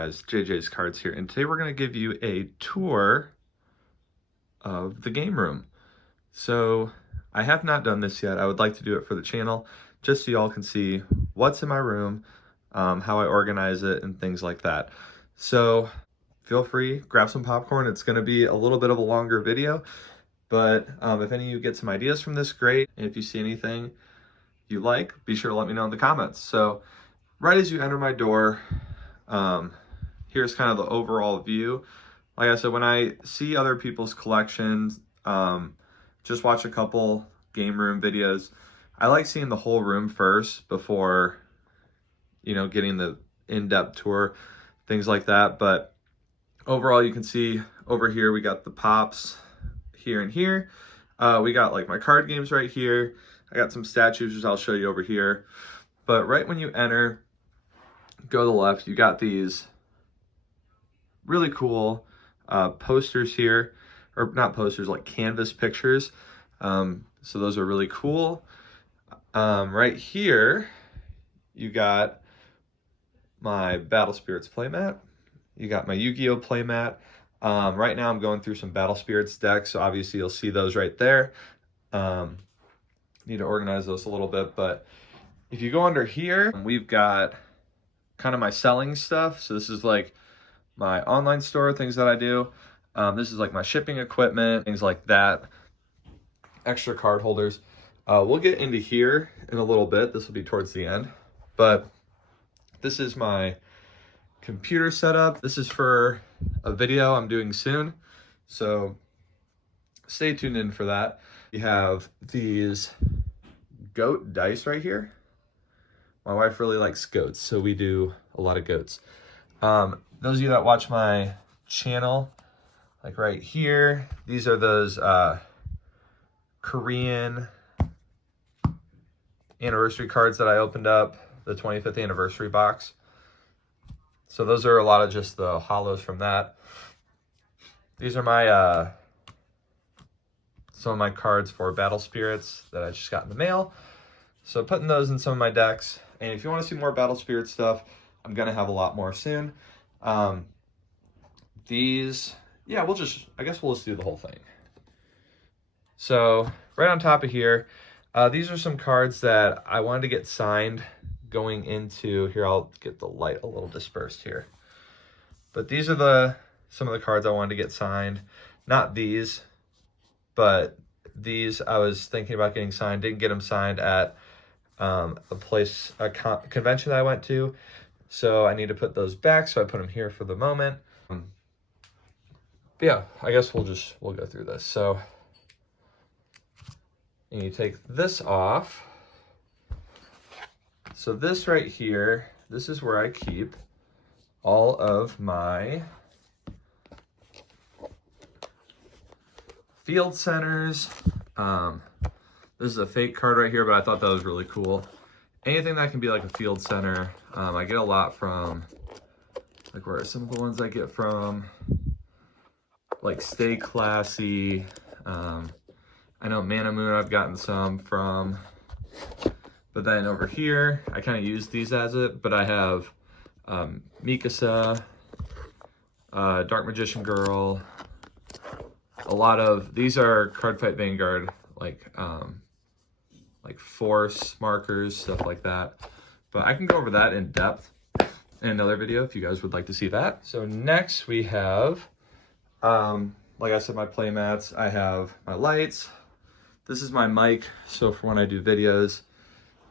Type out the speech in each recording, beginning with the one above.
guys, JJ's Cards here, and today we're going to give you a tour of the game room. So I have not done this yet. I would like to do it for the channel just so y'all can see what's in my room, how I organize it, and things like that. So feel free, grab some popcorn. It's going to be a little bit of a longer video, but if any of you get some ideas from this, great. And if you see anything you like, be sure to let me know in the comments. So right as you enter my door, here's kind of the overall view. Like I said, when I see other people's collections, just watch a couple game room videos. I like seeing the whole room first before, you know, getting the in-depth tour, things like that. But overall, you can see over here, we got the pops here and here. We got like my card games right here. I got some statues, which I'll show you over here. But right when you enter, go to the left, you got these really cool posters here, or not posters, like canvas pictures. So those are really cool. Right here, you got my Battle Spirits playmat. You got my Yu-Gi-Oh playmat. Right now I'm going through some Battle Spirits decks, so obviously you'll see those right there. Need to organize those a little bit, but if you go under here, we've got kind of my selling stuff. So this is like my online store, things that I do. This is like my shipping equipment, things like that. Extra card holders. We'll get into here in a little bit. This will be towards the end. But this is my computer setup. This is for a video I'm doing soon. So stay tuned in for that. You have these goat dice right here. My wife really likes goats, so we do a lot of goats. Those of you that watch my channel, like right here, these are those Korean anniversary cards that I opened up, the 25th anniversary box. So those are a lot of just the hollows from that. These are my some of my cards for Battle Spirits that I just got in the mail. So putting those in some of my decks. And if you want to see more Battle Spirit stuff, I'm going to have a lot more soon. These, yeah, I guess we'll just do the whole thing. So right on top of here, these are some cards that I wanted to get signed going into, here I'll get the light a little dispersed here. But these are some of the cards I wanted to get signed. Not these, but these I was thinking about getting signed. Didn't get them signed at a convention that I went to. So I need to put those back, so I put them here for the moment. But yeah, I guess we'll go through this. So you take this off. So this right here, this is where I keep all of my field centers. This is a fake card right here, but I thought that was really cool. Anything that can be like a field center. I get a lot from, like, where are some of the ones I get from? Like Stay Classy. I know Mana Moon I've gotten some from. But then over here, I kind of use these as it, but I have Mikasa, Dark Magician Girl, a lot of, these are Card Fight Vanguard, like force markers, stuff like that. But I can go over that in depth in another video if you guys would like to see that. So next we have, like I said, my playmats. I have my lights. This is my mic, so for when I do videos,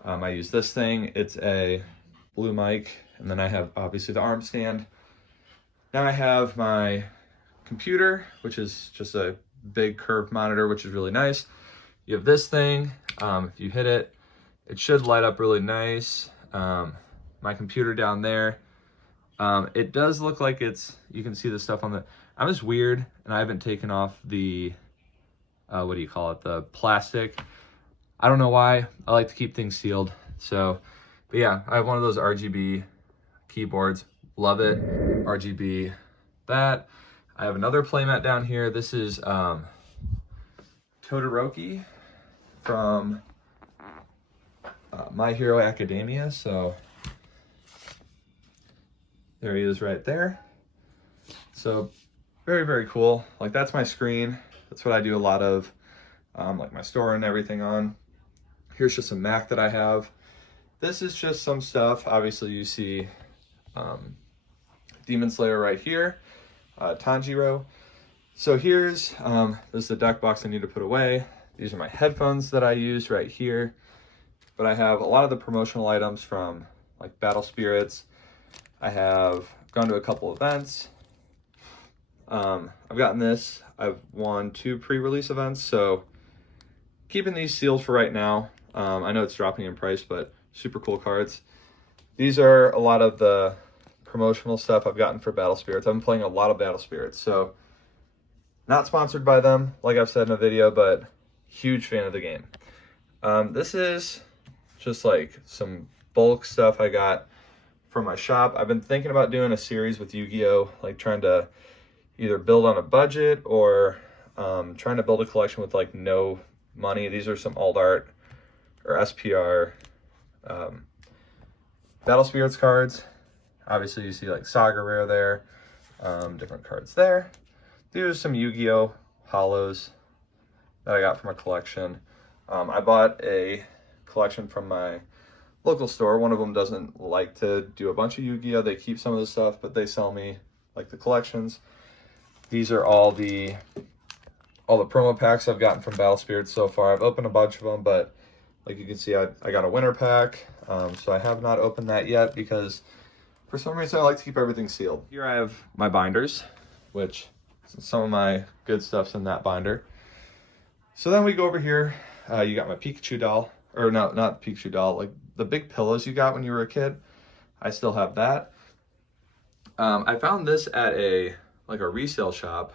I use this thing. It's a blue mic, and then I have obviously the arm stand. Now I have my computer, which is just a big curved monitor, which is really nice. You have this thing. If you hit it, it should light up really nice. My computer down there. It does look like you can see the stuff on the, I'm just weird, and I haven't taken off the, what do you call it? The plastic. I don't know why. I like to keep things sealed. So, but yeah, I have one of those RGB keyboards. Love it. RGB that. I have another playmat down here. This is Todoroki from My Hero Academia. So There he is right there. So very, very cool. Like that's my screen. That's what I do a lot of, like my store and everything on. Here's just a Mac that I have. This is just some stuff. Obviously you see Demon Slayer right here, Tanjiro. So here's, this is the deck box I need to put away. These are my headphones that I use right here. But I have a lot of the promotional items from like Battle Spirits. I have gone to a couple events. I've gotten this. I've won 2 pre-release events, so keeping these sealed for right now. I know it's dropping in price, but super cool cards. These are a lot of the promotional stuff I've gotten for Battle Spirits. I've been playing a lot of Battle Spirits, so not sponsored by them, like I've said in a video, but huge fan of the game. This is just like some bulk stuff I got from my shop. I've been thinking about doing a series with Yu-Gi-Oh, like trying to either build on a budget or trying to build a collection with like no money. These are some alt art or SPR Battle Spirits cards. Obviously you see like Saga Rare there, different cards there. These are some Yu-Gi-Oh holos that I got from a collection. I bought a collection from my local store. One of them doesn't like to do a bunch of Yu-Gi-Oh. They keep some of the stuff, but they sell me like the collections. These are all the promo packs I've gotten from Battle Spirits so far. I've opened a bunch of them, but like you can see, I got a winter pack. So I have not opened that yet because for some reason I like to keep everything sealed. Here I have my binders, which some of my good stuff's in that binder. So then we go over here. You got my Pikachu doll, or no, not the Pikachu doll, like the big pillows you got when you were a kid. I still have that. I found this at a resale shop.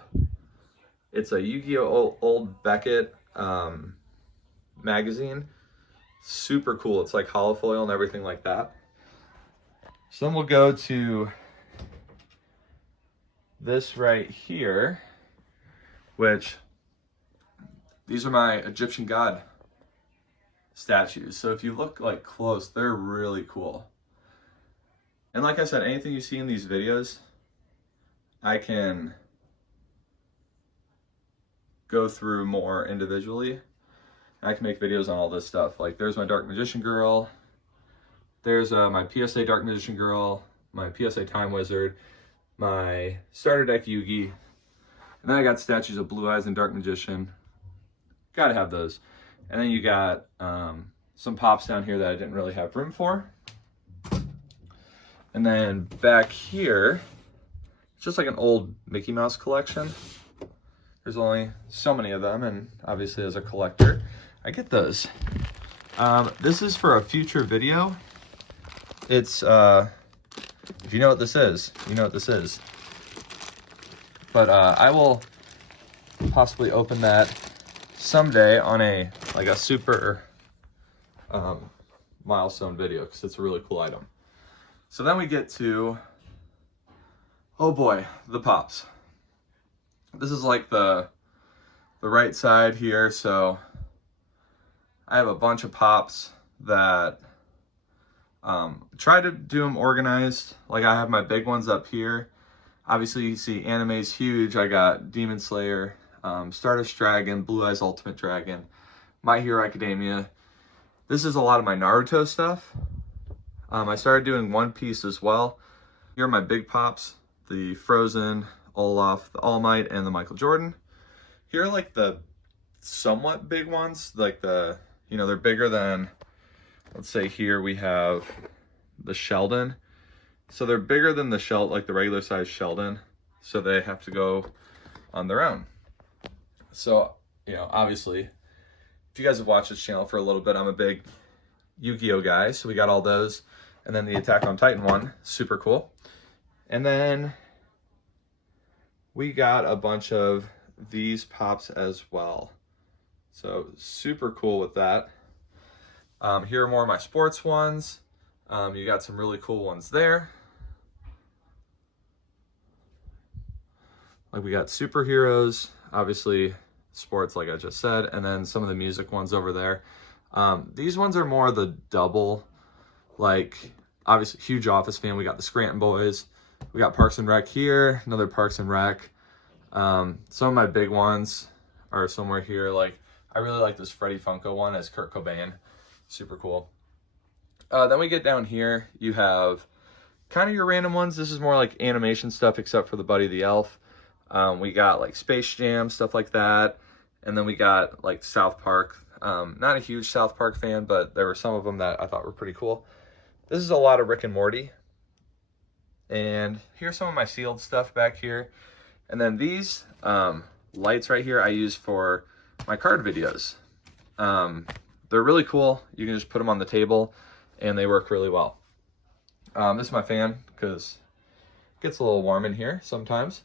It's a Yu-Gi-Oh! Old Beckett magazine. Super cool. It's like holofoil and everything like that. So then we'll go to this right here, which these are my Egyptian god statues. So if you look like close, they're really cool. And like I said, anything you see in these videos, I can go through more individually. I can make videos on all this stuff. Like there's my Dark Magician Girl. There's my PSA Dark Magician Girl, my PSA Time Wizard, my starter deck Yugi. And then I got statues of Blue Eyes and Dark Magician. Gotta have those. And then you got some pops down here that I didn't really have room for. And then back here, it's just like an old Mickey Mouse collection. There's only so many of them, and obviously as a collector, I get those. This is for a future video. It's, if you know what this is, you know what this is. But I will possibly open that someday on a super milestone video, because it's a really cool item. So then we get to, oh boy, the pops. This is like the right side here, so I have a bunch of pops that try to do them organized. Like I have my big ones up here. Obviously you see anime's huge. I got Demon Slayer, Stardust Dragon, Blue Eyes Ultimate Dragon, My Hero Academia. This is a lot of my Naruto stuff. I started doing One Piece as well. Here are my big pops, the Frozen, Olaf, the All Might, and the Michael Jordan. Here are like the somewhat big ones, like the, you know, they're bigger than, let's say here we have the Sheldon. So they're bigger than the Sheldon, like the regular size Sheldon. So they have to go on their own. So, you know, obviously, if you guys have watched this channel for a little bit, I'm a big Yu-Gi-Oh guy. So we got all those. And then the Attack on Titan one, super cool. And then we got a bunch of these pops as well. So super cool with that. Here are more of my sports ones. You got some really cool ones there. Like we got superheroes, obviously sports like I just said, and then some of the music ones over there. These ones are more the double, like obviously huge Office fan. We got the Scranton Boys. We got Parks and Rec here, another Parks and Rec. Some of my big ones are somewhere here. Like, I really like this Freddie Funko one as Kurt Cobain. Super cool. Then we get down here. You have kind of your random ones. This is more like animation stuff, except for the Buddy the Elf. We got like Space Jam, stuff like that. And then we got like South Park. Not a huge South Park fan, but there were some of them that I thought were pretty cool. This is a lot of Rick and Morty. And here's some of my sealed stuff back here. And then these lights right here I use for my card videos. They're really cool. You can just put them on the table and they work really well. This is my fan because it gets a little warm in here sometimes.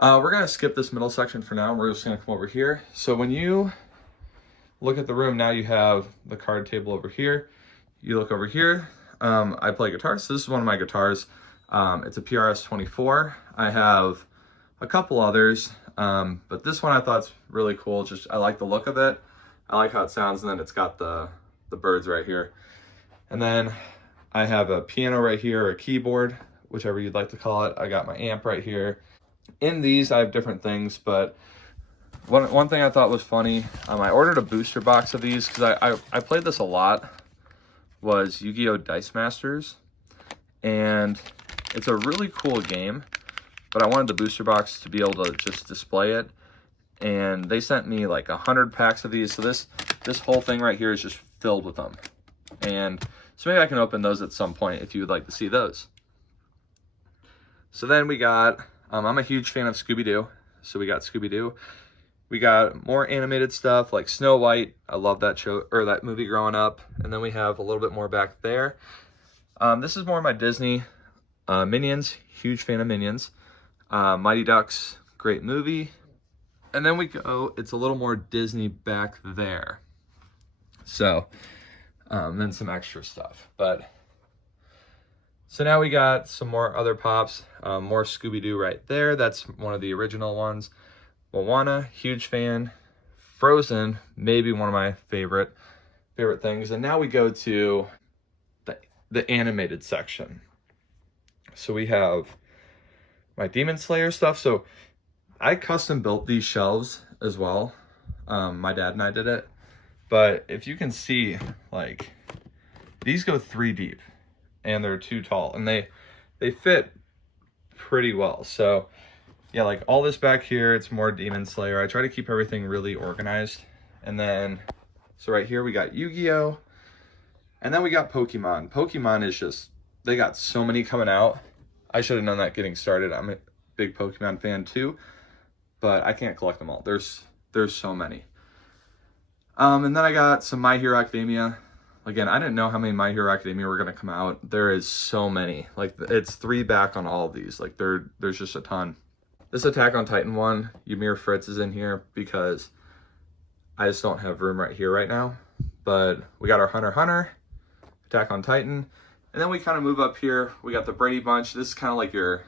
We're going to skip this middle section for now. We're just going to come over here. So when you look at the room, now you have the card table over here. You look over here. I play guitar. So this is one of my guitars. It's a PRS 24. I have a couple others, but this one I thought's really cool. Just I like the look of it. I like how it sounds, and then it's got the birds right here. And then I have a piano right here, or a keyboard, whichever you'd like to call it. I got my amp right here. In these, I have different things, but one thing I thought was funny, I ordered a booster box of these because I played this a lot, was Yu-Gi-Oh! Dice Masters, and it's a really cool game, but I wanted the booster box to be able to just display it, and they sent me like 100 packs of these, so this whole thing right here is just filled with them, and so maybe I can open those at some point if you would like to see those. So then we got, I'm a huge fan of Scooby-Doo, so we got Scooby-Doo. We got more animated stuff like Snow White. I love that show, or that movie growing up. And then we have a little bit more back there. This is more my Disney. Minions, huge fan of Minions. Mighty Ducks, great movie. And then we go, it's a little more Disney back there. So, then some extra stuff. So now we got some more other pops, more Scooby-Doo right there. That's one of the original ones. Moana, huge fan. Frozen, maybe one of my favorite things. And now we go to the animated section. So we have my Demon Slayer stuff. So I custom built these shelves as well. My dad and I did it. But if you can see, like, these go 3 deep and they're too tall, and they fit pretty well. So yeah, like all this back here, it's more Demon Slayer. I try to keep everything really organized. And then, so right here we got Yu-Gi-Oh! And then we got Pokemon. Pokemon is just, they got so many coming out. I should have known that getting started. I'm a big Pokemon fan too, but I can't collect them all. There's so many. And then I got some My Hero Academia. Again, I didn't know how many My Hero Academia were going to come out. There is so many. Like, it's 3 back on all of these. Like, there's just a ton. This Attack on Titan one, Ymir Fritz is in here because I just don't have room right here right now. But we got our Hunter x Hunter, Attack on Titan, and then we kind of move up here. We got the Brady Bunch. This is kind of like your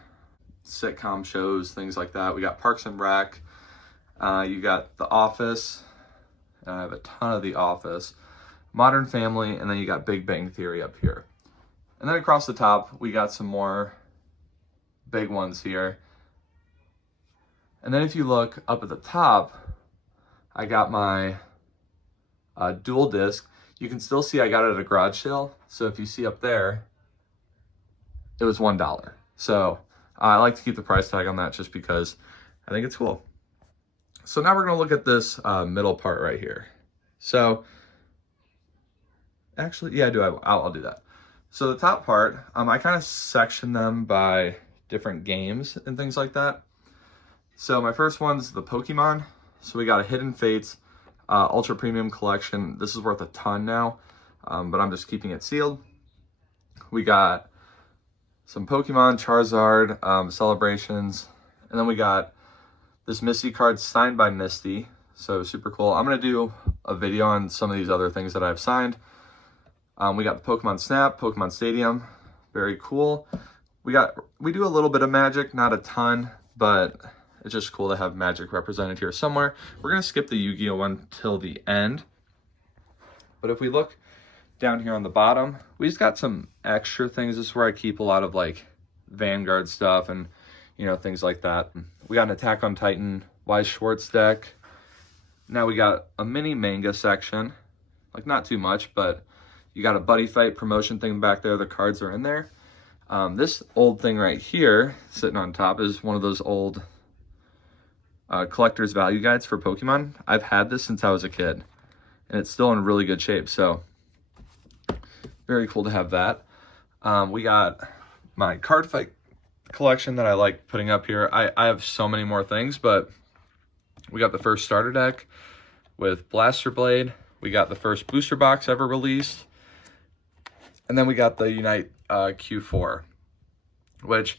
sitcom shows, things like that. We got Parks and Rec. You got The Office. I have a ton of The Office. Modern Family, and then you got Big Bang Theory up here. And then across the top, we got some more big ones here. And then if you look up at the top, I got my dual disc. You can still see I got it at a garage sale. So if you see up there, it was $1. So I like to keep the price tag on that just because I think it's cool. So now we're going to look at this middle part right here. So actually, yeah, I'll do that. So the top part, I kind of section them by different games and things like that. So my first one's the Pokemon. So we got a Hidden Fates Ultra Premium Collection. This is worth a ton now, but I'm just keeping it sealed. We got some Pokemon, Charizard, Celebrations, and then we got this Misty card signed by Misty. So super cool. I'm going to do a video on some of these other things that I've signed. We got the Pokemon Snap, Pokemon Stadium. Very cool. We do a little bit of Magic, not a ton, but it's just cool to have Magic represented here somewhere. We're going to skip the Yu-Gi-Oh! One till the end. But if we look down here on the bottom, we just got some extra things. This is where I keep a lot of like Vanguard stuff and, you know, things like that. We got an Attack on Titan Wise Schwartz deck. Now we got a mini manga section, like not too much, but you got a buddy fight promotion thing back there. The cards are in there. This old thing right here sitting on top is one of those old collector's value guides for Pokemon. I've had this since I was a kid and it's still in really good shape. So very cool to have that. We got my card fight collection that I like putting up here. I have so many more things, but we got the first starter deck with Blaster Blade. We got the first booster box ever released. And then we got the Unite Q4, which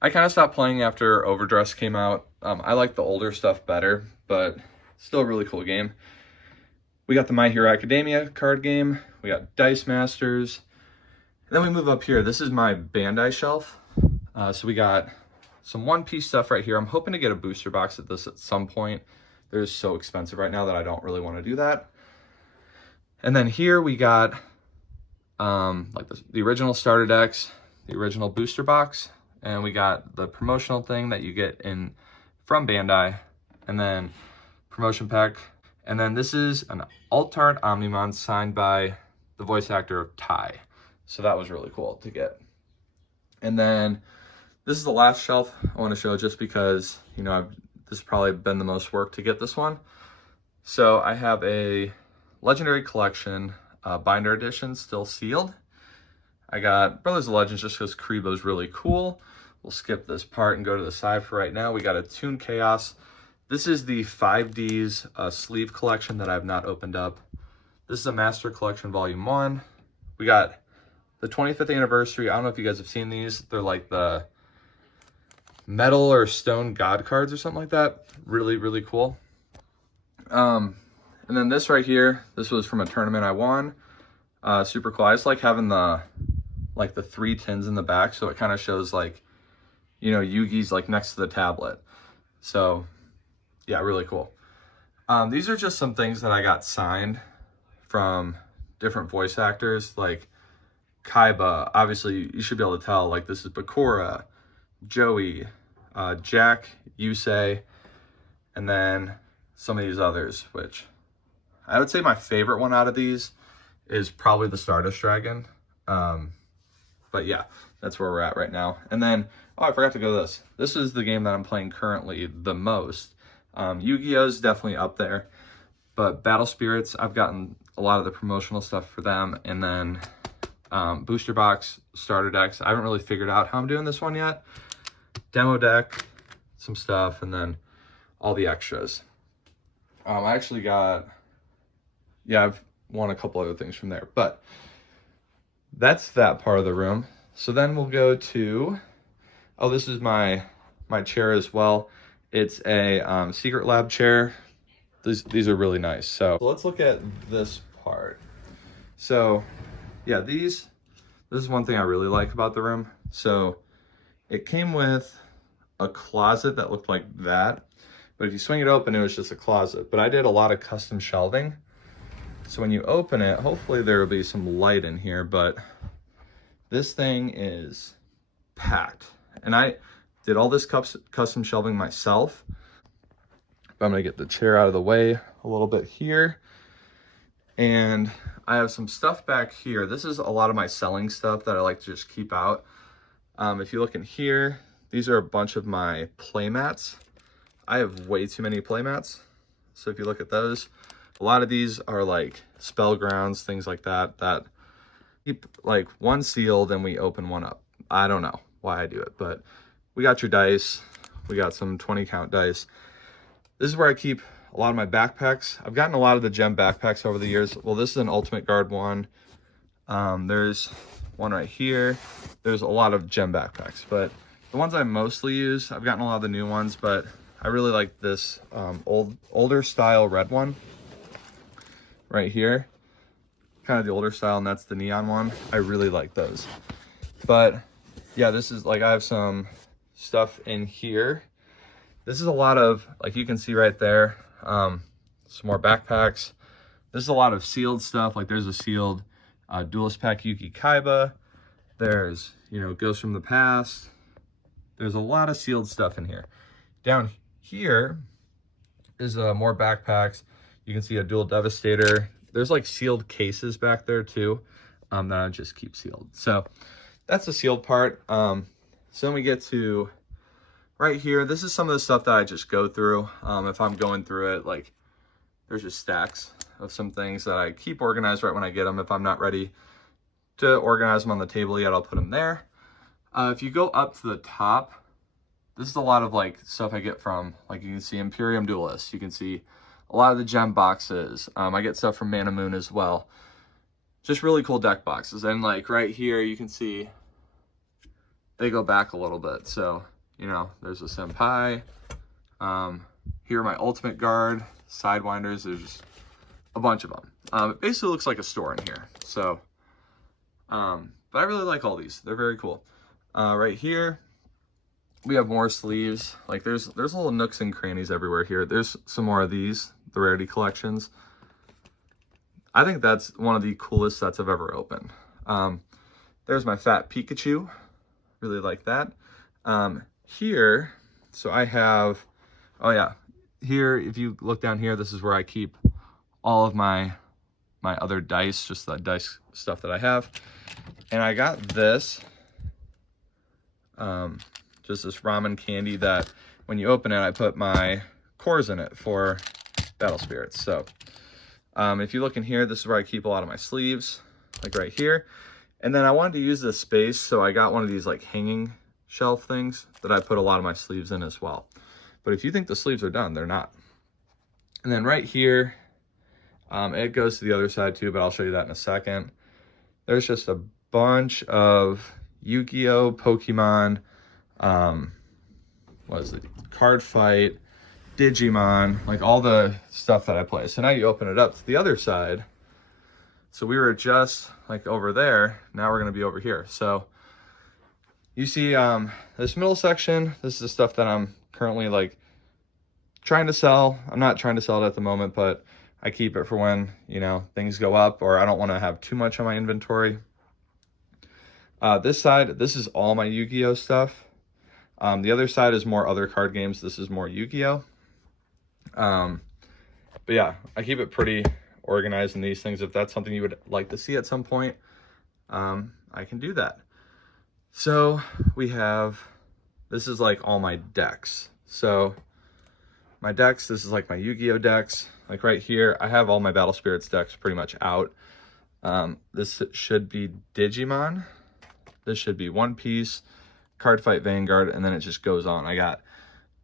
I kind of stopped playing after Overdress came out. I like the older stuff better, but still a really cool game. We got the My Hero Academia card game. We got Dice Masters. And then we move up here. This is my Bandai shelf. So we got some One Piece stuff right here. I'm hoping to get a booster box at this at some point. They're so expensive right now that I don't really want to do that. And then here we got like the original starter decks, the original booster box, and we got the promotional thing that you get in from Bandai, and then promotion pack. And then this is an alt art Omnimon signed by the voice actor of Tai. So that was really cool to get. And then this is the last shelf I want to show just because, you know, this has probably been the most work to get this one. So I have a Legendary Collection binder edition still sealed. I got Brothers of Legends just because Karibo's really cool. We'll skip this part and go to the side for right now. We got a Toon Chaos. This is the 5Ds sleeve collection that I've not opened up. This is a Master Collection Volume 1. We got the 25th anniversary. I don't know if you guys have seen these. They're like the metal or stone god cards or something like that. Really, really cool. And then this right here, this was from a tournament I won. Super cool. I just like having the 3 tins in the back, so it kind of shows like, you know, Yugi's like next to the tablet. So yeah, really cool. These are just some things that I got signed from different voice actors, like Kaiba. Obviously, you should be able to tell, like this is Bakura, Joey, Jack, Yusei, and then some of these others, which I would say my favorite one out of these is probably the Stardust Dragon. But yeah, that's where we're at right now. And then, oh, I forgot to go to this. This is the game that I'm playing currently the most. Yu-Gi-Oh's definitely up there, but Battle Spirits, I've gotten a lot of the promotional stuff for them. And then booster box, starter decks. I haven't really figured out how I'm doing this one yet. Demo deck, some stuff, and then all the extras. I actually got, yeah, I've won a couple other things from there, but that's that part of the room. So then we'll go to, oh, this is my chair as well. It's a Secret Lab chair. These are really nice. So let's look at this part. So yeah, this is one thing I really like about the room. So it came with a closet that looked like that, but if you swing it open, it was just a closet. But I did a lot of custom shelving. So when you open it, hopefully there will be some light in here, but this thing is packed. And I did all this custom shelving myself. But I'm gonna get the chair out of the way a little bit here. And I have some stuff back here. This is a lot of my selling stuff that I like to just keep out. If you look in here, these are a bunch of my playmats. I have way too many playmats. So if you look at those, a lot of these are like spell grounds, things like that, that keep like one sealed and we open one up. I don't know why I do it, but we got your dice. We got some 20 count dice. This is where I keep a lot of my backpacks. I've gotten a lot of the gem backpacks over the years. Well, this is an Ultimate Guard one. There's one right here. There's a lot of gem backpacks, but the ones I mostly use, I've gotten a lot of the new ones, but I really like this older style red one right here. Kind of the older style, and that's the neon one. I really like those. But yeah, this is like, I have some stuff in here. This is a lot of, like you can see right there, some more backpacks. This is a lot of sealed stuff. Like there's a sealed Duelist Pack Yuki Kaiba. There's, you know, Ghost from the Past. there's a lot of sealed stuff in here. Down here is more backpacks. You can see a dual Devastator. There's like sealed cases back there too, that I just keep sealed. So that's the sealed part. So then we get to right here. This is some of the stuff that I just go through. If I'm going through it, like there's just stacks of some things that I keep organized right when I get them. If I'm not ready to organize them on the table yet, I'll put them there. If you go up to the top, this is a lot of like stuff I get from, like you can see Imperium Duelists. You can see a lot of the gem boxes. I get stuff from Mana Moon as well. Just really cool deck boxes. And like right here, you can see they go back a little bit. So, you know, there's a Senpai. Here are my Ultimate Guard, Sidewinders. There's just a bunch of them. It basically looks like a store in here. So, but I really like all these. They're very cool. Right here, we have more sleeves. Like there's little nooks and crannies everywhere here. There's some more of these, the Rarity Collections. I think that's one of the coolest sets I've ever opened. There's my Fat Pikachu. Really like that. Here, so I have, oh yeah, here, if you look down here, this is where I keep all of my other dice, just the dice stuff that I have. And I got this, just this ramen candy that when you open it, I put my cores in it for Battle Spirits. So if you look in here, this is where I keep a lot of my sleeves, like right here. And then I wanted to use this space, so I got one of these like hanging shelf things that I put a lot of my sleeves in as well. But if you think the sleeves are done, they're not. And then right here, it goes to the other side too, but I'll show you that in a second. There's just a bunch of Yu-Gi-Oh, Pokemon, what is it? Card Fight, Digimon, like all the stuff that I play. So now you open it up to the other side. So we were just like over there. Now we're going to be over here. So you see this middle section. This is the stuff that I'm currently like trying to sell. I'm not trying to sell it at the moment, but I keep it for when, you know, things go up or I don't want to have too much on my inventory. This side, this is all my Yu-Gi-Oh stuff. The other side is more other card games. This is more Yu-Gi-Oh. But yeah, I keep it pretty organized in these things. If that's something you would like to see at some point, I can do that. So we have, this is like all my decks. So my decks, this is like my Yu-Gi-Oh decks. Like right here, I have all my Battle Spirits decks pretty much out. This should be Digimon. This should be One Piece, Card Fight Vanguard, and then it just goes on. I got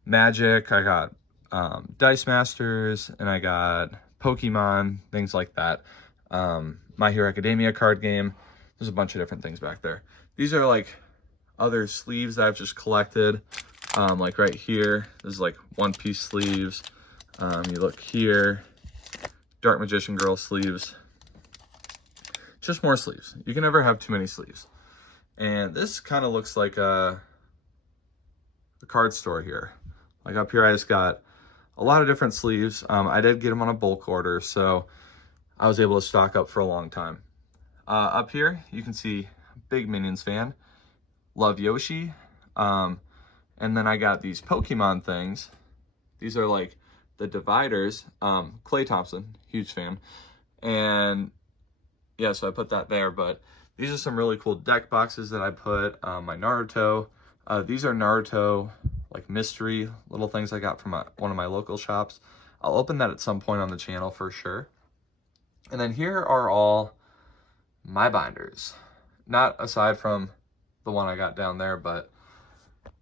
Magic, I got Dice Masters, and I got Pokemon, things like that. My Hero Academia card game. There's a bunch of different things back there. These are like other sleeves that I've just collected. Like right here, this is like One Piece sleeves. You look here, Dark Magician Girl sleeves. Just more sleeves. You can never have too many sleeves. And this kind of looks like a card store here. Like up here, I just got a lot of different sleeves. I did get them on a bulk order, so I was able to stock up for a long time. Up here, you can see big Minions fan. Love Yoshi. And then I got these Pokemon things. These are like the dividers. Clay Thompson, huge fan. And yeah, so I put that there, but these are some really cool deck boxes that I put. My Naruto. These are Naruto like mystery little things I got from one of my local shops. I'll open that at some point on the channel for sure. And then here are all my binders. Not aside from the one I got down there, but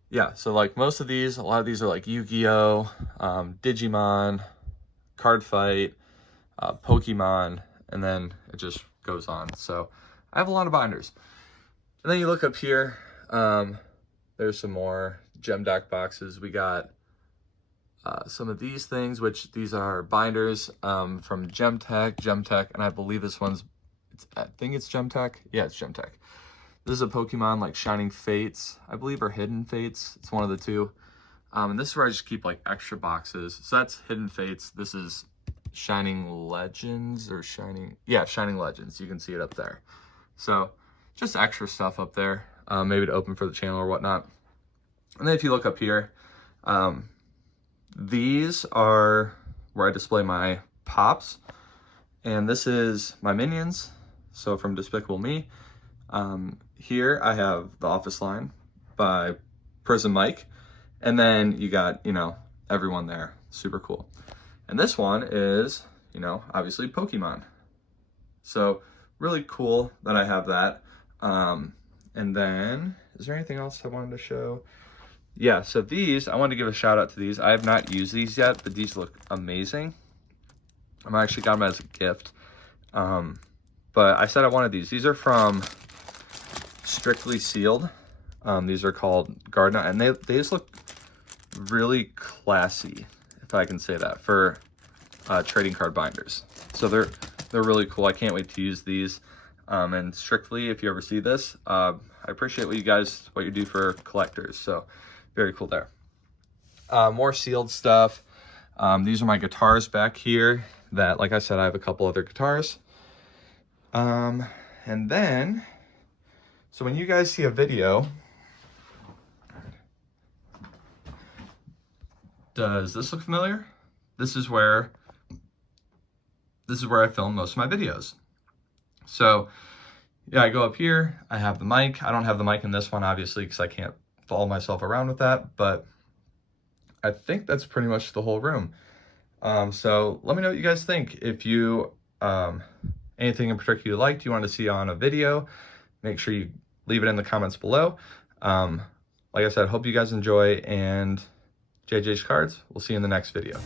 yeah, so like most of these, a lot of these are like Yu-Gi-Oh, Digimon, Card Fight, Pokemon, and then it just goes on. So I have a lot of binders. And then you look up here, there's some more gem deck boxes. We got some of these things, which these are binders from Gemtech, and I believe this one's, I think it's Gemtech. Yeah, it's Gemtech. This is a Pokemon like Shining Fates, I believe, or Hidden Fates. It's one of the two. And this is where I just keep like extra boxes. So that's Hidden Fates. This is Shining Legends or Shining Legends. You can see it up there. So just extra stuff up there, maybe to open for the channel or whatnot. And then if you look up here, these are where I display my Pops. And this is my Minions, so from Despicable Me. Here I have The Office Line by Prison Mike. And then you got, you know, everyone there. Super cool. And this one is, you know, obviously Pokemon. So really cool that I have that. And then, is there anything else I wanted to show? Yeah, so these, I wanted to give a shout out to these. I have not used these yet, but these look amazing. I actually got them as a gift. But I said I wanted these. These are from Strictly Sealed. These are called Gardena, and they just look really classy, if I can say that, for trading card binders. So they're really cool. I can't wait to use these. And Strictly, if you ever see this, I appreciate what you do for collectors. So very cool there. More sealed stuff. These are my guitars back here that, like I said, I have a couple other guitars. And then, so when you guys see a video, does this look familiar? This is where I film most of my videos. So yeah, I go up here, I have the mic. I don't have the mic in this one, obviously, because I can't follow myself around with that, but I think that's pretty much the whole room. So let me know what you guys think. If you, anything in particular you liked, you want to see on a video, make sure you leave it in the comments below. Like I said, hope you guys enjoy, and JJ's Cards, we'll see you in the next video.